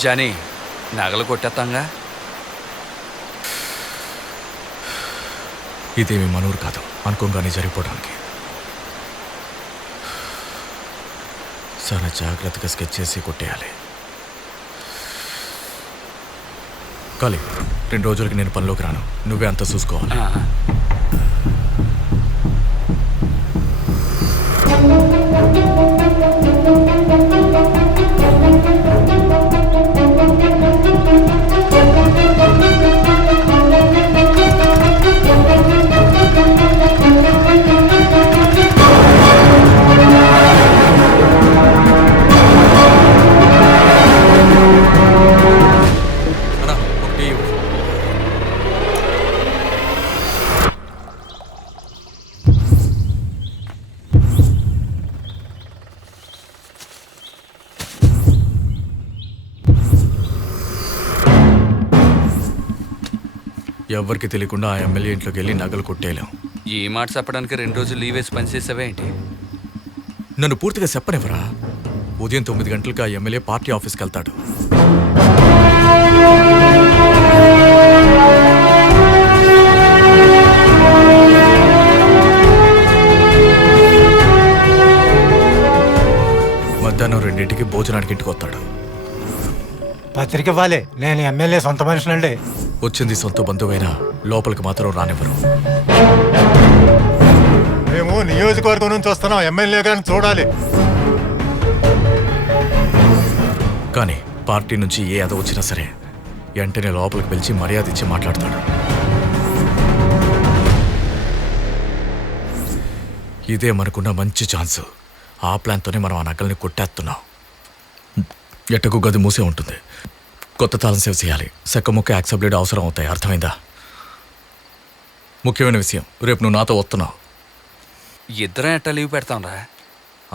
Johnny నగలు కొట్టేస్తాంగా. ఇదేమి మనూరు కాదు అనుకోగానే జరిగిపోవడానికి. చాలా జాగ్రత్తగా స్కెచ్ చేసి కొట్టేయాలి. కాలి 2 రోజులకి నేను పనిలోకి రాను, నువ్వే అంతా చూసుకోవాలి. ఎవరికి తెలియకుండా ఆ ఎమ్మెల్యే ఇంట్లోకి వెళ్ళి నగలు కొట్టేయలేం. ఈ మాట చెప్పడానికి 2 రోజులు లీవ్ వేసి పనిచేసావే ఏంటి? నన్ను పూర్తిగా చెప్పనివ్వరా? ఉదయం 9 గంటలకు ఆ ఎమ్మెల్యే పార్టీ ఆఫీస్కి వెళ్తాడు. మధ్యాహ్నం 2ంటికి భోజనానికి ఇంటికి వస్తాడు. పత్రిక ఇవ్వాలి, నేను ఎమ్మెల్యే సొంత మనిషినండి. వచ్చింది సొంత బంధువైనా లోపలికి మాత్రం రానివ్వరు. మేము నియోజకవర్గం నుంచి వస్తున్నాం, ఎమ్మెల్యే గారిని చూడాలి. కానీ పార్టీ నుంచి ఏ అద వచ్చినా సరే వెంటనే లోపలికి పిలిచి మర్యాద ఇచ్చి మాట్లాడతాడు. ఇదే మనకున్న మంచి ఛాన్స్. ఆ ప్లాన్తోనే మనం ఆ నగల్ని కొట్టేస్తున్నాం. ఎట్టకు గది మూసే ఉంటుంది, కొత్త తాళం సేవ్ చేయాలి. సెక్క ముక్క యాక్సెప్ట్ అవసరం అవుతాయి, అర్థమైందా? ముఖ్యమైన విషయం, రేపు నువ్వు నాతో వస్తున్నావు. ఇద్దరం ఎట్టా లీవ్ పెడతాంరా?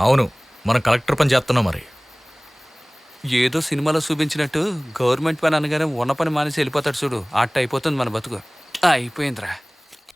అవును, మనం కలెక్టర్ పని చేస్తున్నాం. మరి ఏదో సినిమాలో చూపించినట్టు గవర్నమెంట్ పని అనగానే ఉన్న పని మానేసి వెళ్ళిపోతాడు చూడు, అట్ట అయిపోతుంది మన బతుకు. అయిపోయిందిరా.